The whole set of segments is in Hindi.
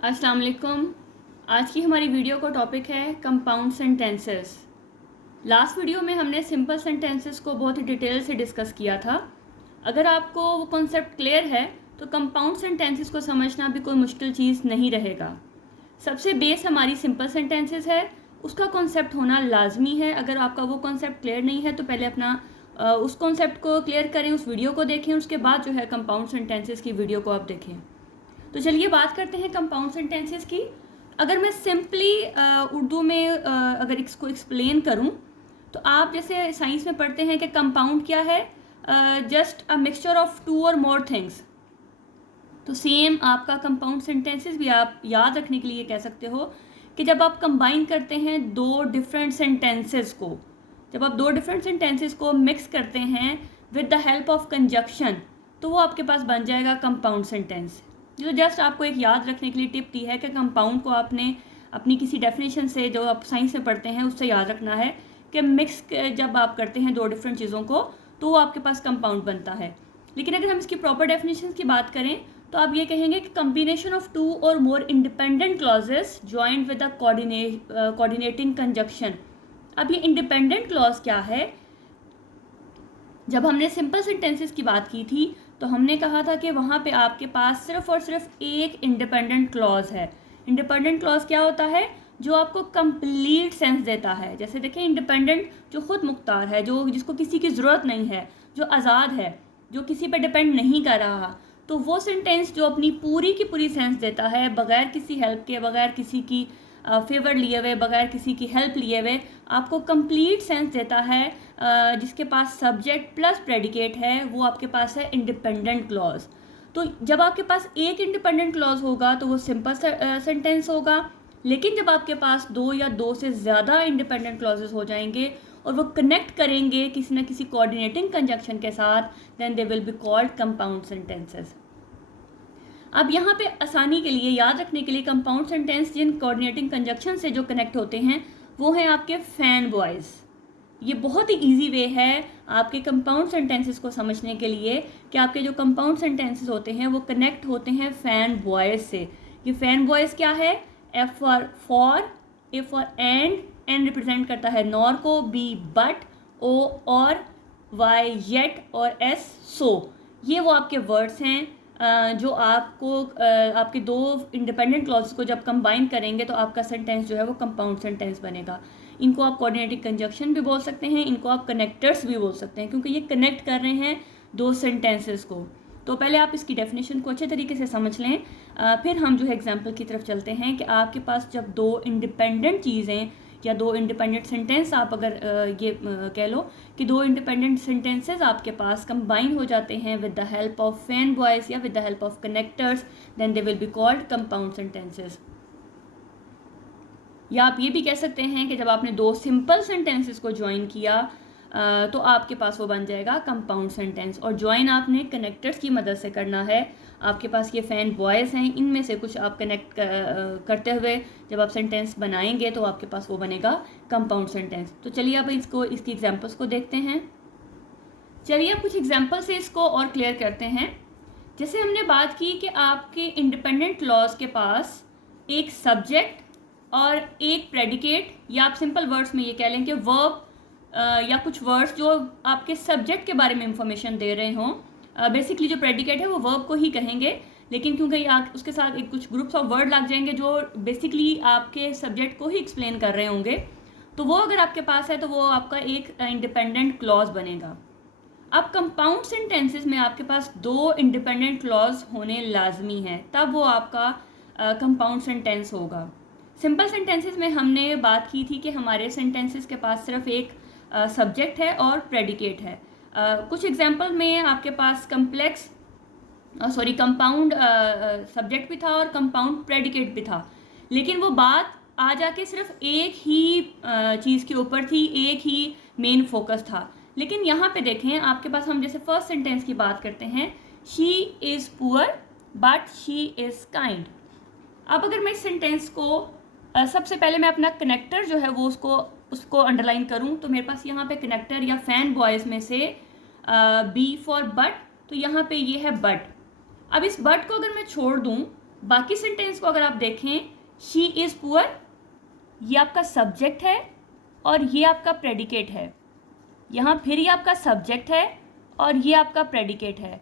अस्सलाम वालेकुम। आज की हमारी वीडियो का टॉपिक है कंपाउंड सेंटेंसेस। लास्ट वीडियो में हमने सिंपल सेंटेंसेस को बहुत ही डिटेल से डिस्कस किया था। अगर आपको वो कॉन्सेप्ट क्लियर है तो कंपाउंड सेंटेंसेस को समझना भी कोई मुश्किल चीज़ नहीं रहेगा। सबसे बेस हमारी सिंपल सेंटेंसेस है, उसका कॉन्सेप्ट होना लाजमी है। अगर आपका वो कॉन्सेप्ट क्लियर नहीं है तो पहले अपना उस कॉन्सेप्ट को क्लियर करें, उस वीडियो को देखें, उसके बाद जो है कंपाउंड सेंटेंसेस की वीडियो को आप देखें। तो चलिए बात करते हैं कंपाउंड सेंटेंसेस की। अगर मैं सिंपली उर्दू में अगर इसको एक्सप्लेन करूं तो आप जैसे साइंस में पढ़ते हैं कि कंपाउंड क्या है, just a mixture of two और मोर थिंग्स। तो सेम आपका कंपाउंड सेंटेंसेस भी आप याद रखने के लिए कह सकते हो कि जब आप कंबाइन करते हैं दो डिफरेंट सेंटेंसेस को, जब आप दो डिफरेंट सेंटेंसेस को मिक्स करते हैं with the help of conjunction, तो वो आपके पास बन जाएगा कंपाउंड सेंटेंस। जो जस्ट आपको एक याद रखने के लिए टिप दी है कि कंपाउंड को आपने अपनी किसी डेफिनेशन से जो आप साइंस में पढ़ते हैं उससे याद रखना है कि मिक्स जब आप करते हैं दो डिफरेंट चीज़ों को तो वो आपके पास कंपाउंड बनता है। लेकिन अगर हम इसकी प्रॉपर डेफिनेशन की बात करें तो आप ये कहेंगे कि कम्बिनेशन ऑफ टू और more independent clauses joint with a coordinating conjunction. अब ये इंडिपेंडेंट क्लॉज क्या है? जब हमने सिंपल सेंटेंसेस की बात की थी तो हमने कहा था कि वहाँ पे आपके पास सिर्फ और सिर्फ एक इंडिपेंडेंट क्लॉज है। इंडिपेंडेंट क्लॉज क्या होता है? जो आपको कंप्लीट सेंस देता है। जैसे देखें, इंडिपेंडेंट जो खुद मुख्तार है, जो जिसको किसी की ज़रूरत नहीं है, जो आज़ाद है, जो किसी पे डिपेंड नहीं कर रहा, तो वो सेंटेंस जो अपनी पूरी की पूरी सेंस देता है बग़ैर किसी हेल्प के, बग़ैर किसी की फेवर लिए हुए, बग़ैर किसी की हेल्प लिए हुए आपको कंप्लीट सेंस देता है, जिसके पास सब्जेक्ट प्लस प्रेडिकेट है, वो आपके पास है इंडिपेंडेंट क्लॉज। तो जब आपके पास एक इंडिपेंडेंट क्लॉज होगा तो वो सिंपल सेंटेंस होगा। लेकिन जब आपके पास दो या दो से ज़्यादा इंडिपेंडेंट क्लॉजेस हो जाएंगे और वो कनेक्ट करेंगे किसी न किसी कोऑर्डिनेटिंग कंजक्शन के साथ, then they will be called compound sentences. अब यहाँ पे आसानी के लिए याद रखने के लिए कंपाउंड सेंटेंस जिन कोऑर्डिनेटिंग कंजक्शन से जो कनेक्ट होते हैं वो हैं आपके फैन बॉयज़। ये बहुत ही इजी वे है आपके कंपाउंड सेंटेंसेस को समझने के लिए कि आपके जो कंपाउंड सेंटेंसेस होते हैं वो कनेक्ट होते हैं फैन बॉयज़ से। ये फैन बॉयज़ क्या है? F for, A for and represent करता है नॉर को, बी बट, ओ और, वाई येट और एस सो। ये वो आपके वर्ड्स हैं जो आपको आपके दो इंडिपेंडेंट क्लॉज को जब कंबाइन करेंगे तो आपका सेंटेंस जो है वो कंपाउंड सेंटेंस बनेगा। इनको आप कोऑर्डिनेटिंग कंजक्शन भी बोल सकते हैं, इनको आप कनेक्टर्स भी बोल सकते हैं, क्योंकि ये कनेक्ट कर रहे हैं दो सेंटेंसेस को। तो पहले आप इसकी डेफिनेशन को अच्छे तरीके से समझ लें, फिर हम जो है एग्जांपल की तरफ चलते हैं कि आपके पास जब दो इंडिपेंडेंट चीज़ें या दो इंडिपेंडेंट सेंटेंस, आप अगर ये कह लो कि दो इंडिपेंडेंट सेंटेंसेस आपके पास कंबाइन हो जाते हैं with the help of fan boys या with the help of connectors, then they will be called compound sentences. या आप ये भी कह सकते हैं कि जब आपने दो सिंपल सेंटेंसेस को ज्वाइन किया तो आपके पास वो बन जाएगा कंपाउंड सेंटेंस। और ज्वाइन आपने कनेक्टर्स की मदद से करना है। आपके पास ये फैन बॉयज़ हैं, इनमें से कुछ आप कनेक्ट करते हुए जब आप सेंटेंस बनाएंगे तो आपके पास वो बनेगा कंपाउंड सेंटेंस। तो चलिए अब इसकी एग्जांपल्स को देखते हैं। चलिए अब कुछ एग्जांपल से इसको और क्लियर करते हैं। जैसे हमने बात की कि आपके इंडिपेंडेंट क्लॉज के पास एक सब्जेक्ट और एक प्रेडिकेट, या आप सिंपल वर्ड्स में ये कह लें कि वर्ब या कुछ वर्ड्स जो आपके सब्जेक्ट के बारे में इंफॉर्मेशन दे रहे हों। बेसिकली जो प्रेडिकेट है वो वर्ब को ही कहेंगे, लेकिन क्योंकि उसके साथ एक कुछ ग्रुप्स ऑफ वर्ड लग जाएंगे जो बेसिकली आपके सब्जेक्ट को ही एक्सप्लेन कर रहे होंगे, तो वो अगर आपके पास है तो वो आपका एक इंडिपेंडेंट क्लॉज बनेगा। अब कंपाउंड सेंटेंसेस में आपके पास दो इंडिपेंडेंट क्लॉज होने लाजमी हैं, तब वो आपका कंपाउंड सेंटेंस होगा। सिंपल सेंटेंसेस में हमने बात की थी कि हमारे सेंटेंसेस के पास सिर्फ एक सब्जेक्ट है और प्रेडिकेट है। कुछ एग्जांपल में आपके पास कंपाउंड सब्जेक्ट भी था और कंपाउंड प्रेडिकेट भी था, लेकिन वो बात आ जाके सिर्फ एक ही चीज़ के ऊपर थी, एक ही मेन फोकस था। लेकिन यहाँ पे देखें, आपके पास हम जैसे फर्स्ट सेंटेंस की बात करते हैं, she is poor but she is kind. अब अगर मैं इस सेंटेंस को सबसे पहले मैं अपना कनेक्टर जो है वो उसको अंडरलाइन करूं, तो मेरे पास यहाँ पे कनेक्टर या फैन बॉयज़ में से बी फॉर बट, तो यहाँ पे ये है बट। अब इस बट को अगर मैं छोड़ दूं बाकी सेंटेंस को अगर आप देखें, शी इज़ पुअर, ये आपका सब्जेक्ट है और ये आपका प्रेडिकेट है। यहाँ फिर ये आपका सब्जेक्ट है और ये आपका प्रेडिकेट है।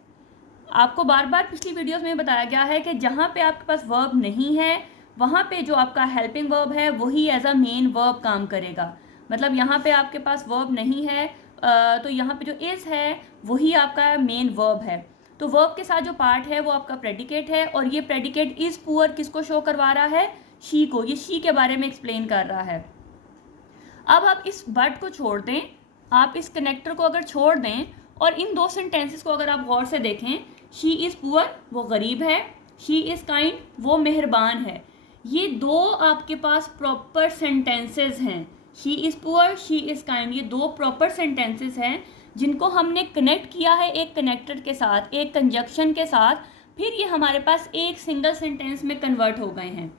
आपको बार बार पिछली वीडियोस में बताया गया है कि जहाँ पे आपके पास वर्ब नहीं है वहाँ पे जो आपका हेल्पिंग वर्ब है वही एज अ मेन वर्ब काम करेगा। मतलब यहाँ पे आपके पास वर्ब नहीं है तो यहाँ पे जो इज़ है वही आपका मेन वर्ब है। तो वर्ब के साथ जो पार्ट है वो आपका प्रेडिकेट है और ये प्रेडिकेट इज़ पुअर किसको शो करवा रहा है, शी को। ये शी के बारे में एक्सप्लेन कर रहा है। अब आप इस बट को छोड़ दें, आप इस कनेक्टर को अगर छोड़ दें और इन दो सेंटेंसेस को अगर आप गौर से देखें, शी इज़ पुअर वो गरीब है, शी इज़ काइंड वो मेहरबान है। ये दो आपके पास प्रॉपर सेंटेंसेस हैं। She is poor, she is kind, ये दो प्रॉपर सेंटेंसेस हैं जिनको हमने कनेक्ट किया है एक कनेक्टर के साथ, एक कंजक्शन के साथ, फिर ये हमारे पास एक सिंगल सेंटेंस में कन्वर्ट हो गए हैं।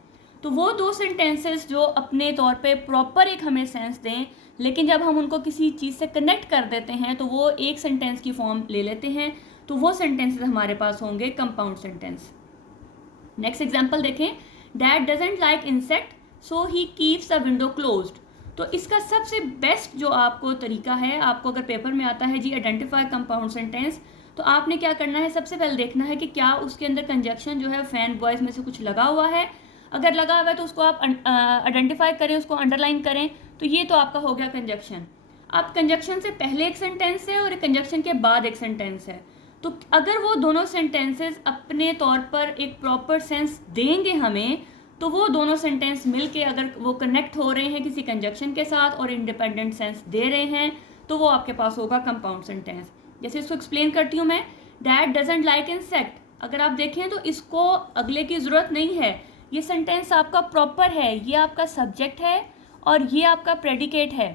तो वो दो सेंटेंसेस जो अपने तौर पे प्रॉपर एक हमें सेंस दें, लेकिन जब हम उनको किसी चीज़ से कनेक्ट कर देते हैं तो वो एक सेंटेंस की फॉर्म ले लेते हैं, तो वो सेंटेंसेस हमारे पास होंगे कंपाउंड सेंटेंस। नेक्स्ट एग्जांपल देखें, dad doesn't like insect so he keeps the window closed. तो इसका सबसे बेस्ट जो आपको तरीका है, आपको अगर पेपर में आता है जी आइडेंटिफाई कंपाउंड सेंटेंस, तो आपने क्या करना है, सबसे पहले देखना है कि क्या उसके अंदर कंजक्शन जो है फैन बॉयज़ में से कुछ लगा हुआ है। अगर लगा हुआ है तो उसको आप आइडेंटिफाई करें, उसको अंडरलाइन करें, तो ये तो आपका हो गया कंजक्शन। अब कंजक्शन से पहले एक सेंटेंस है और एक कंजक्शन के बाद एक सेंटेंस है, तो अगर वो दोनों सेंटेंसेस अपने तौर पर एक प्रॉपर सेंस देंगे हमें, तो वो दोनों सेंटेंस मिलके अगर वो कनेक्ट हो रहे हैं किसी कंजक्शन के साथ और इंडिपेंडेंट सेंस दे रहे हैं, तो वो आपके पास होगा कंपाउंड सेंटेंस। जैसे इसको एक्सप्लेन करती हूँ मैं, डैड डजंट लाइक इंसेक्ट, अगर आप देखें तो इसको अगले की ज़रूरत नहीं है, ये सेंटेंस आपका प्रॉपर है, ये आपका सब्जेक्ट है और ये आपका प्रेडिकेट है।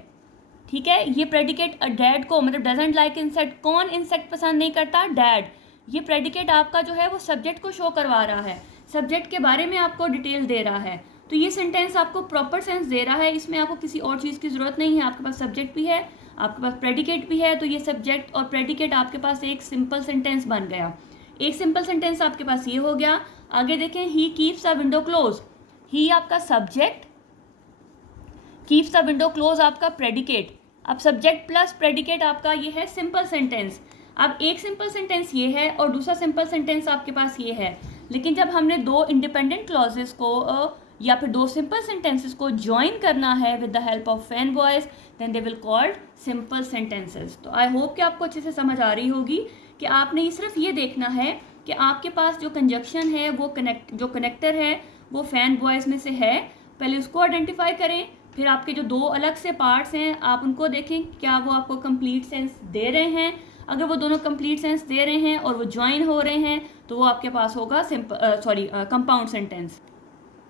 ठीक है, ये प्रेडिकेट डैड को, मतलब डजंट लाइक इंसेक्ट, कौन इंसेक्ट पसंद नहीं करता, डैड। ये प्रेडिकेट आपका जो है वो सब्जेक्ट को शो करवा रहा है, सब्जेक्ट के बारे में आपको डिटेल दे रहा है। तो ये सेंटेंस आपको प्रॉपर सेंस दे रहा है, इसमें आपको किसी और चीज़ की ज़रूरत नहीं है। आपके पास सब्जेक्ट भी है, आपके पास प्रेडिकेट भी है, तो ये सब्जेक्ट और प्रेडिकेट आपके पास एक सिंपल सेंटेंस बन गया। एक सिंपल सेंटेंस आपके पास ये हो गया। आगे देखें, he keeps the window close, he आपका subject, keeps the window close आपका प्रेडिकेट। अब सब्जेक्ट प्लस प्रेडिकेट आपका ये है सिंपल सेंटेंस। अब एक सिंपल सेंटेंस ये है और दूसरा सिंपल सेंटेंस आपके पास ये है, लेकिन जब हमने दो इंडिपेंडेंट क्लॉजेस को या फिर दो सिंपल सेंटेंसेस को ज्वाइन करना है with the help of fanboys, then they will called simple sentences. तो आई होप कि आपको अच्छे से समझ आ रही होगी कि आपने सिर्फ ये देखना है कि आपके पास जो कंजक्शन है वो जो कनेक्टर है वो फैन वॉइस में से है, पहले उसको आइडेंटिफाई करें, फिर आपके जो दो अलग से पार्ट्स हैं आप उनको देखें क्या वो आपको कंप्लीट सेंस दे रहे हैं। अगर वो दोनों कंप्लीट सेंस दे रहे हैं और वो ज्वाइन हो रहे हैं तो वो आपके पास होगा कंपाउंड सेंटेंस।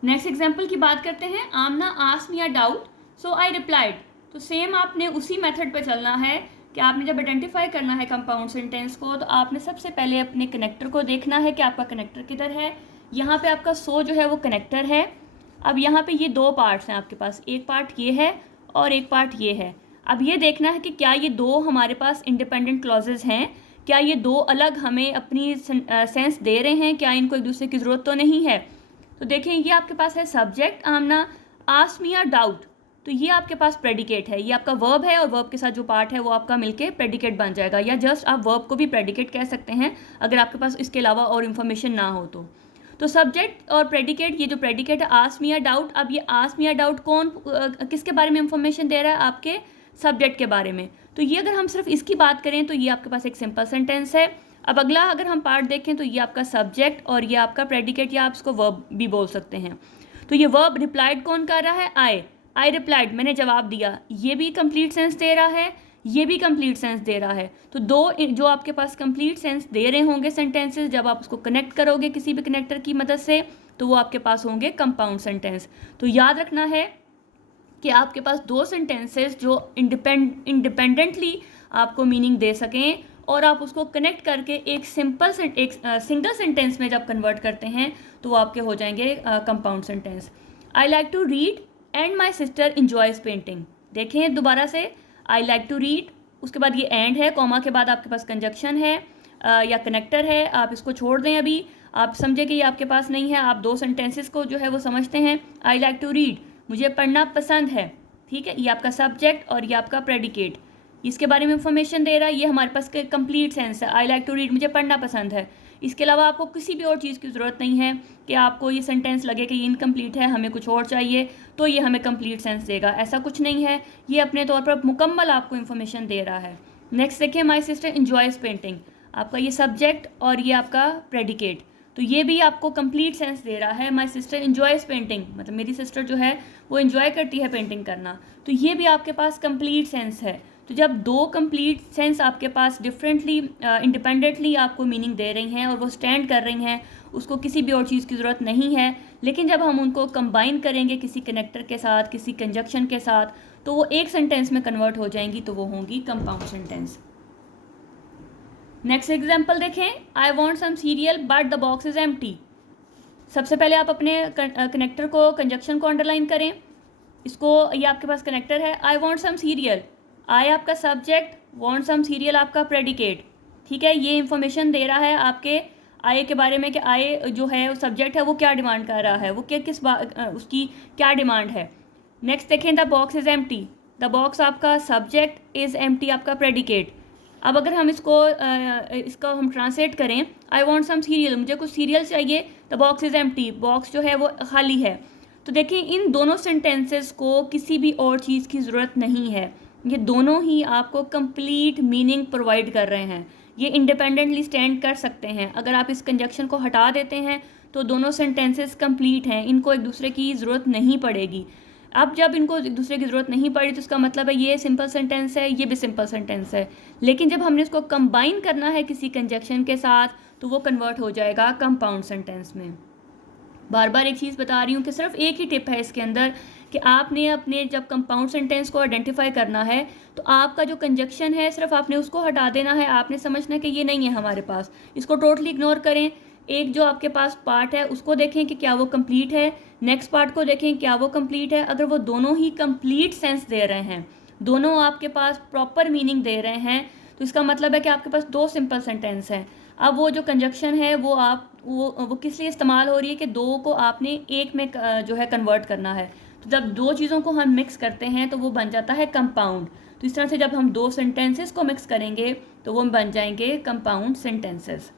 नेक्स्ट एग्जांपल की बात करते हैं, Amna asked me a doubt so I replied. तो सेम आपने उसी मेथड पे चलना है कि आपने जब आइडेंटिफाई करना है कंपाउंड सेंटेंस को, तो आपने सबसे पहले अपने कनेक्टर को देखना है कि आपका कनेक्टर किधर है। यहाँ पे आपका सो जो है वो कनेक्टर है। अब यहाँ पे ये दो पार्ट्स हैं आपके पास, एक पार्ट ये है और एक पार्ट ये है। अब ये देखना है कि क्या ये दो हमारे पास इंडिपेंडेंट क्लॉजेज हैं, क्या ये दो अलग हमें अपनी सेंस दे रहे हैं, क्या इनको एक दूसरे की ज़रूरत तो नहीं है। तो देखें ये आपके पास है subject Aamna asked me a doubt, तो ये आपके पास प्रेडिकेट है, ये आपका वर्ब है और वर्ब के साथ जो पार्ट है वो आपका मिलके प्रेडिकेट बन जाएगा, या जस्ट आप वर्ब को भी प्रेडिकेट कह सकते हैं अगर आपके पास इसके अलावा और इन्फॉर्मेशन ना हो तो। तो सब्जेक्ट और प्रेडिकेट, ये जो प्रेडिकेट है आस्क्ड मी अ डाउट, अब ये आस्क्ड मी अ डाउट कौन किसके बारे में इंफॉर्मेशन दे रहा है, आपके सब्जेक्ट के बारे में। तो ये अगर हम सिर्फ इसकी बात करें तो ये आपके पास एक सिंपल सेंटेंस है। अब अगला अगर हम पार्ट देखें तो ये आपका सब्जेक्ट और ये आपका प्रेडिकेट, या आप इसको वर्ब भी बोल सकते हैं। तो ये वर्ब रिप्लाइड कौन कर रहा है, आई रिप्लाइड, मैंने जवाब दिया, ये भी कंप्लीट सेंस दे रहा है, ये भी कंप्लीट सेंस दे रहा है। तो दो जो आपके पास कंप्लीट सेंस दे रहे होंगे सेंटेंसेस, जब आप उसको कनेक्ट करोगे किसी भी कनेक्टर की मदद से, तो वो आपके पास होंगे कंपाउंड सेंटेंस। तो याद रखना है कि आपके पास दो सेंटेंसेस जो इंडिपेंडेंटली आपको मीनिंग दे सकें और आप उसको कनेक्ट करके एक सिंगल सेंटेंस में जब कन्वर्ट करते हैं तो वो आपके हो जाएंगे compound sentence. I like to read and my sister enjoys painting. देखें दोबारा से, आई लाइक टू रीड, उसके बाद ये एंड है, कॉमा के बाद आपके पास कंजक्शन है या कनेक्टर है, आप इसको छोड़ दें अभी। आप समझे कि ये आपके पास नहीं है, आप दो सेंटेंसेस को जो है वो समझते हैं। आई लाइक टू रीड, मुझे पढ़ना पसंद है, ठीक है, ये आपका सब्जेक्ट और ये आपका प्रेडिकेट, इसके बारे में इंफॉर्मेशन दे रहा है, ये हमारे पास कंप्लीट सेंस है। आई लाइक टू रीड, मुझे पढ़ना पसंद है। इसके अलावा आपको किसी भी और चीज़ की ज़रूरत नहीं है कि आपको ये सेंटेंस लगे कि ये इनकम्प्लीट है, हमें कुछ और चाहिए तो ये हमें कंप्लीट सेंस देगा, ऐसा कुछ नहीं है। ये अपने तौर पर मुकम्मल आपको इन्फॉर्मेशन दे रहा है। नेक्स्ट देखिए, माई सिस्टर इन्जॉयज पेंटिंग, आपका ये सब्जेक्ट और ये आपका प्रेडिकेट, तो ये भी आपको कंप्लीट सेंस दे रहा है। माई सिस्टर इन्जॉयज पेंटिंग, मतलब मेरी सिस्टर जो है वो इन्जॉय करती है पेंटिंग करना, तो ये भी आपके पास कंप्लीट सेंस है। तो जब दो कंप्लीट सेंस आपके पास डिफरेंटली इंडिपेंडेंटली आपको मीनिंग दे रही हैं और वो स्टैंड कर रही हैं, उसको किसी भी और चीज़ की ज़रूरत नहीं है, लेकिन जब हम उनको कंबाइन करेंगे किसी कनेक्टर के साथ, किसी कंजक्शन के साथ, तो वो एक सेंटेंस में कन्वर्ट हो जाएंगी, तो वो होंगी कंपाउंड सेंटेंस। नेक्स्ट एग्जाम्पल देखें, I want some cereal but the box is empty. सबसे पहले आप अपने कनेक्टर को, कंजक्शन को अंडरलाइन करें। इसको, ये आपके पास कनेक्टर है, आई वॉन्ट सम सीरियल, आई आपका सब्जेक्ट, वॉन्ट सम सीरियल आपका प्रेडिकेट, ठीक है। ये इंफॉर्मेशन दे रहा है आपके आई के बारे में कि आई जो है सब्जेक्ट है वो क्या डिमांड कर रहा है, वो उसकी क्या डिमांड है। नेक्स्ट देखें, the box is empty, the box आपका सब्जेक्ट, इज़ एम्प्टी आपका प्रेडिकेट। अब अगर हम इसको हम ट्रांसलेट करें, आई वॉन्ट सम सीरियल, मुझे कुछ सीरियल चाहिए, the box is empty, box जो है वो खाली है। तो देखिए, इन दोनों सेंटेंसेस को किसी भी और चीज़ की ज़रूरत नहीं है, ये दोनों ही आपको कंप्लीट मीनिंग प्रोवाइड कर रहे हैं, ये इंडिपेंडेंटली स्टैंड कर सकते हैं। अगर आप इस कंजक्शन को हटा देते हैं तो दोनों सेंटेंसेस कंप्लीट हैं, इनको एक दूसरे की ज़रूरत नहीं पड़ेगी। अब जब इनको एक दूसरे की ज़रूरत नहीं पड़ी तो इसका मतलब है ये सिंपल सेंटेंस है, ये भी सिंपल सेंटेंस है। लेकिन जब हमने इसको कंबाइन करना है किसी कंजक्शन के साथ, तो वो कन्वर्ट हो जाएगा कंपाउंड सेंटेंस में। बार बार एक चीज़ बता रही हूँ कि सिर्फ एक ही टिप है इसके अंदर, कि आपने अपने जब कंपाउंड सेंटेंस को आइडेंटिफाई करना है तो आपका जो कंजक्शन है सिर्फ आपने उसको हटा देना है। आपने समझना है कि ये नहीं है हमारे पास, इसको टोटली इग्नोर करें। एक जो आपके पास पार्ट है उसको देखें कि क्या वो कंप्लीट है, नेक्स्ट पार्ट को देखें क्या वो कंप्लीट है। अगर वो दोनों ही कंप्लीट सेंस दे रहे हैं, दोनों आपके पास प्रॉपर मीनिंग दे रहे हैं, तो इसका मतलब है कि आपके पास दो सिंपल सेंटेंस हैं। अब वो जो कंजक्शन है वो किस लिए इस्तेमाल हो रही है कि दो को आपने एक में जो है कन्वर्ट करना है। तो जब दो चीज़ों को हम मिक्स करते हैं तो वो बन जाता है कंपाउंड। तो इस तरह से जब हम दो सेंटेंसेस को मिक्स करेंगे तो वो बन जाएंगे कंपाउंड सेंटेंसेस।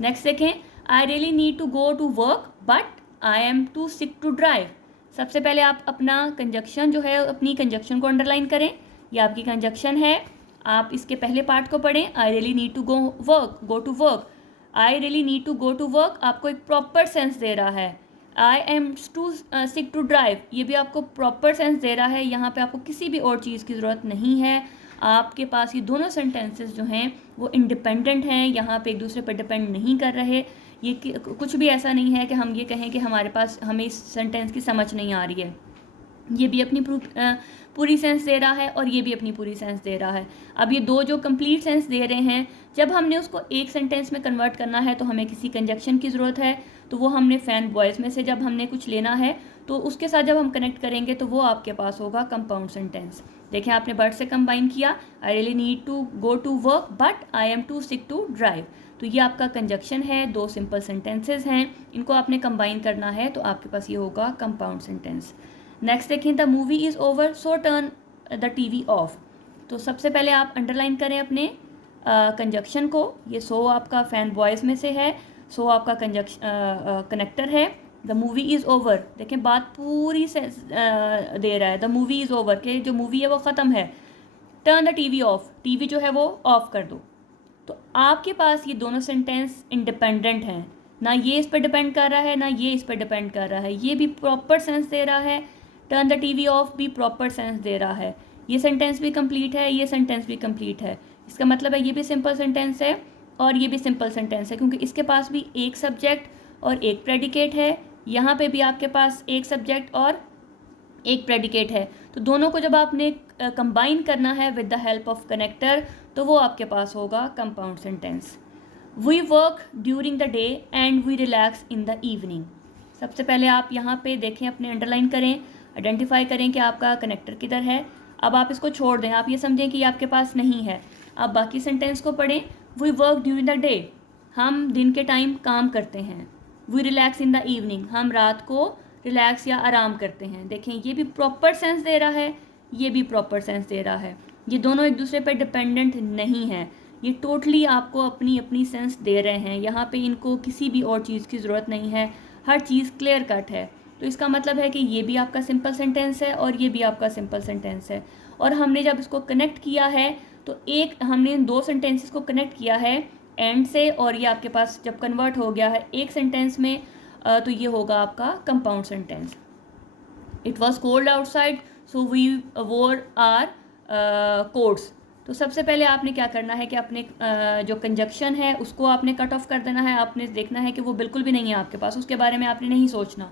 नेक्स्ट देखें, I really need to go to work but I am too sick to drive. सबसे पहले आप अपना कंजक्शन जो है, अपनी कंजक्शन को अंडरलाइन करें। ये आपकी कंजक्शन है, आप इसके पहले पार्ट को पढ़ें। I really need to go to work, I really need to go to work आपको एक प्रॉपर सेंस दे रहा है। I am too sick to drive, ये भी आपको प्रॉपर सेंस दे रहा है। यहाँ पे आपको किसी भी और चीज़ की ज़रूरत नहीं है। आपके पास ये दोनों सेंटेंसेस जो हैं वो इंडिपेंडेंट हैं, यहाँ पे एक दूसरे पर डिपेंड नहीं कर रहे। ये कुछ भी ऐसा नहीं है कि हम ये कहें कि हमें इस सेंटेंस की समझ नहीं आ रही है। ये भी अपनी पूरी सेंस दे रहा है और ये भी अपनी पूरी सेंस दे रहा है। अब ये दो जो कंप्लीट सेंस दे रहे हैं, जब हमने उसको एक सेंटेंस में कन्वर्ट करना है तो हमें किसी कंजक्शन की ज़रूरत है। तो वो हमने फैन बॉयज़ में से जब हमने कुछ लेना है तो उसके साथ जब हम कनेक्ट करेंगे तो वो आपके पास होगा कंपाउंड सेंटेंस। देखें, आपने बट से कंबाइन किया, I really need to go to work but I am too sick to drive. तो ये आपका कंजक्शन है, दो सिंपल सेंटेंसेस हैं, इनको आपने कंबाइन करना है तो आपके पास ये होगा कंपाउंड सेंटेंस। नेक्स्ट देखें, the movie is over so turn the TV off. तो सबसे पहले आप अंडरलाइन करें अपने कंजक्शन को। ये सो आपका फैन बॉयज़ में से है, सो आपका कनेक्टर है। द मूवी इज़ ओवर, देखें बात पूरी से दे रहा है, द मूवी इज़ ओवर, कि जो मूवी है वो ख़त्म है। Turn the TV off, TV जो है वो ऑफ कर दो। तो आपके पास ये दोनों सेंटेंस इंडिपेंडेंट हैं, ना ये इस पर डिपेंड कर रहा है ना ये इस पर डिपेंड कर रहा है। ये भी प्रॉपर सेंस दे रहा है, टर्न द टीवी ऑफ भी प्रॉपर सेंस दे रहा है। ये सेंटेंस भी कंप्लीट है, ये सेंटेंस भी कंप्लीट है। इसका मतलब है ये भी सिंपल सेंटेंस है और ये भी सिंपल सेंटेंस है, क्योंकि इसके पास भी एक सब्जेक्ट और एक प्रेडिकेट है। यहाँ पे भी आपके पास एक सब्जेक्ट और एक प्रेडिकेट है। तो दोनों को जब आपने कंबाइन करना है with the help of connector तो वो आपके पास होगा compound sentence. We work during the day and we relax in the evening. सबसे पहले आप यहाँ पे देखें, अपने अंडरलाइन करें, आइडेंटिफाई करें कि आपका कनेक्टर किधर है। अब आप इसको छोड़ दें, आप ये समझें कि ये आपके पास नहीं है। आप बाकी सेंटेंस को पढ़ें, we work during the day, हम दिन के टाइम काम करते हैं। We relax in the evening, हम रात को रिलैक्स या आराम करते हैं। देखें ये भी प्रॉपर सेंस दे रहा है, ये भी प्रॉपर सेंस दे रहा है, ये दोनों एक दूसरे पर डिपेंडेंट नहीं है, ये टोटली आपको अपनी अपनी सेंस दे रहे हैं। यहाँ पे इनको किसी भी और चीज़ की ज़रूरत नहीं है, हर चीज़ क्लियर कट है। तो इसका मतलब है कि ये भी आपका सिंपल सेंटेंस है और ये भी आपका सिंपल सेंटेंस है। और हमने जब इसको कनेक्ट किया है तो एक हमने इन दो सेंटेंसेस को कनेक्ट किया है एंड से, और ये आपके पास जब कन्वर्ट हो गया है एक सेंटेंस में तो ये होगा आपका compound sentence. It was cold outside so we wore our coats. तो सबसे पहले आपने क्या करना है कि अपने जो कंजक्शन है उसको आपने कट ऑफ कर देना है। आपने देखना है कि वो बिल्कुल भी नहीं है आपके पास, उसके बारे में आपने नहीं सोचना।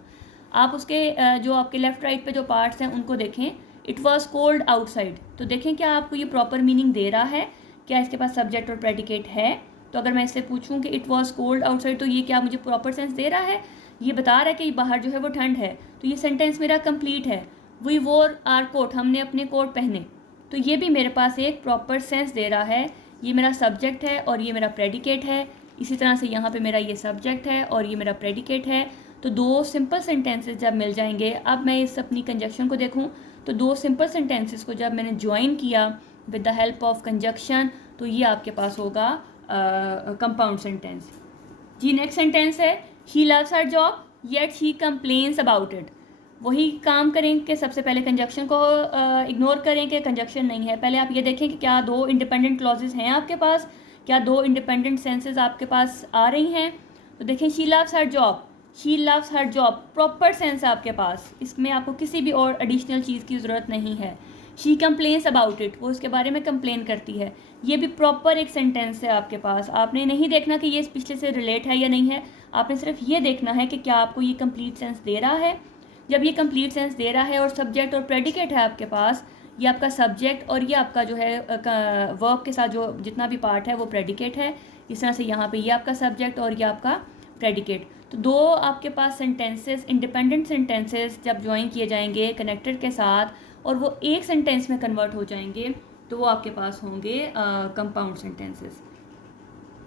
आप उसके जो आपके लेफ़्ट राइट पे जो पार्ट्स हैं उनको देखें। इट वॉज कोल्ड आउटसाइड, तो देखें क्या आपको ये प्रॉपर मीनिंग दे रहा है, क्या इसके पास सब्जेक्ट और प्रेडिकेट है। तो अगर मैं इससे पूछूं कि इट वॉज कोल्ड आउटसाइड, तो ये क्या मुझे प्रॉपर सेंस दे रहा है, ये बता रहा है कि बाहर जो है वो ठंड है, तो ये सेंटेंस मेरा कंप्लीट है। वी वोर आर कोट, हमने अपने कोट पहने, तो ये भी मेरे पास एक प्रॉपर सेंस दे रहा है। ये मेरा सब्जेक्ट है और ये मेरा प्रेडिकेट है। इसी तरह से यहाँ पे मेरा ये सब्जेक्ट है और ये मेरा प्रेडिकेट है। तो दो सिंपल सेंटेंसेस जब मिल जाएंगे, अब मैं इस अपनी कंजक्शन को देखूँ तो दो सिंपल सेंटेंसेस को जब मैंने ज्वाइन किया with the help of conjunction, तो ये आपके पास होगा कंपाउंड सेंटेंस। जी नेक्स्ट सेंटेंस है he loves her job yet he complains about it. वही काम करें कि सबसे पहले कंजक्शन को इग्नोर करें कि कंजक्शन नहीं है। पहले आप ये देखें कि क्या दो इंडिपेंडेंट क्लॉजेज हैं आपके पास, क्या दो इंडिपेंडेंट सेंसेस आपके पास आ रही हैं। तो देखें she loves her job, she loves her job proper sense है आपके पास, इसमें आपको किसी भी और एडिशनल चीज़ की ज़रूरत नहीं है। शी कंप्लेन्स अबाउट इट, वो उसके बारे में कंप्लेन करती है, ये भी प्रॉपर एक सेंटेंस है आपके पास। आपने नहीं देखना कि ये पिछले से रिलेट है या नहीं है, आपने सिर्फ ये देखना है कि क्या आपको ये कंप्लीट सेंस दे रहा है। जब ये कंप्लीट सेंस दे रहा है और सब्जेक्ट और प्रेडिकेट है आपके पास, ये आपका सब्जेक्ट और ये आपका जो है वर्ब के साथ जो जितना भी पार्ट है वो प्रेडिकेट है। इस तरह से यहाँ पे ये आपका सब्जेक्ट और ये आपका प्रेडिकेट। तो दो आपके पास सेंटेंसेस, इंडिपेंडेंट सेंटेंसेस जब ज्वाइन किए जाएंगे कनेक्टेड के साथ और वो एक सेंटेंस में कन्वर्ट हो जाएंगे, तो वो आपके पास होंगे कंपाउंड सेंटेंसेस।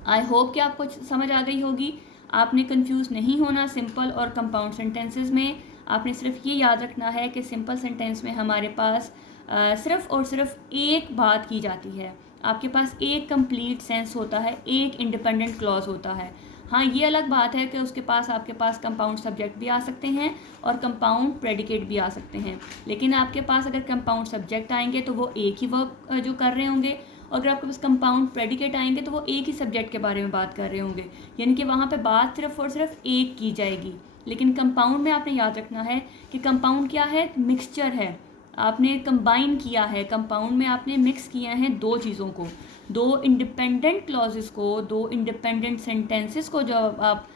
आई होप कि आपको समझ आ गई होगी। आपने कंफ्यूज नहीं होना सिंपल और कंपाउंड सेंटेंसेस में। आपने सिर्फ ये याद रखना है कि सिंपल सेंटेंस में हमारे पास सिर्फ और सिर्फ एक बात की जाती है, आपके पास एक कंप्लीट सेंस होता है, एक इंडिपेंडेंट क्लॉज होता है। हाँ, ये अलग बात है कि उसके पास आपके पास कंपाउंड सब्जेक्ट भी आ सकते हैं और कंपाउंड प्रेडिकेट भी आ सकते हैं, लेकिन आपके पास अगर कंपाउंड सब्जेक्ट आएंगे तो वो एक ही वर्क जो कर रहे होंगे, और अगर आपके पास कंपाउंड प्रेडिकेट आएंगे तो वो एक ही सब्जेक्ट के बारे में बात कर रहे होंगे, यानी कि वहाँ पे बात सिर्फ और सिर्फ एक की जाएगी। लेकिन कंपाउंड में आपने याद रखना है कि कंपाउंड क्या है, मिक्सचर है, आपने कंबाइन किया है। कंपाउंड में आपने मिक्स किया है दो चीज़ों को, दो इंडिपेंडेंट क्लॉजेस को, दो इंडिपेंडेंट सेंटेंसेस को जब आप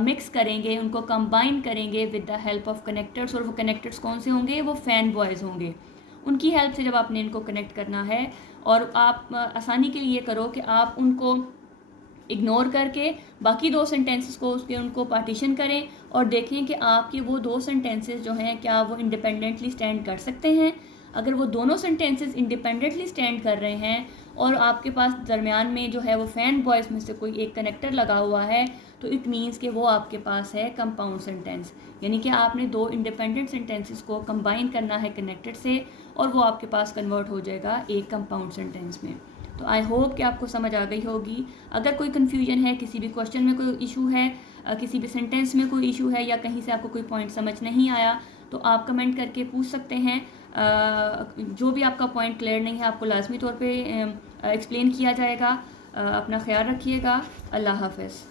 मिक्स करेंगे, उनको कंबाइन करेंगे with the help of connectors. और वो कनेक्टर्स कौन से होंगे, वो फैन बॉयज़ होंगे, उनकी हेल्प से जब आपने इनको कनेक्ट करना है। और आप आसानी के लिए करो कि आप उनको इग्नोर करके बाकी दो सेंटेंसेस को उसके उनको पार्टीशन करें और देखें कि आपके वो दो सेंटेंसेस जो हैं क्या वो इंडिपेंडेंटली स्टैंड कर सकते हैं। अगर वो दोनों सेंटेंसेस इंडिपेंडेंटली स्टैंड कर रहे हैं और आपके पास दरमियान में जो है वो फैन बॉयज़ में से कोई एक कनेक्टर लगा हुआ है, तो इट मीन्स कि वो आपके पास है कंपाउंड सेंटेंस, यानी कि आपने दो इंडिपेंडेंट सेंटेंसेस को कंबाइन करना है कनेक्टेड से और वो आपके पास कन्वर्ट हो जाएगा एक कंपाउंड सेंटेंस में। तो आई होप कि आपको समझ आ गई होगी। अगर कोई कन्फ्यूजन है, किसी भी क्वेश्चन में कोई इशू है, किसी भी सेंटेंस में कोई इशू है या कहीं से आपको कोई पॉइंट समझ नहीं आया, तो आप कमेंट करके पूछ सकते हैं। जो भी आपका पॉइंट क्लियर नहीं है आपको लाजमी तौर पे एक्सप्लेन किया जाएगा। अपना ख्याल रखिएगा। अल्लाह हाफ़िज़।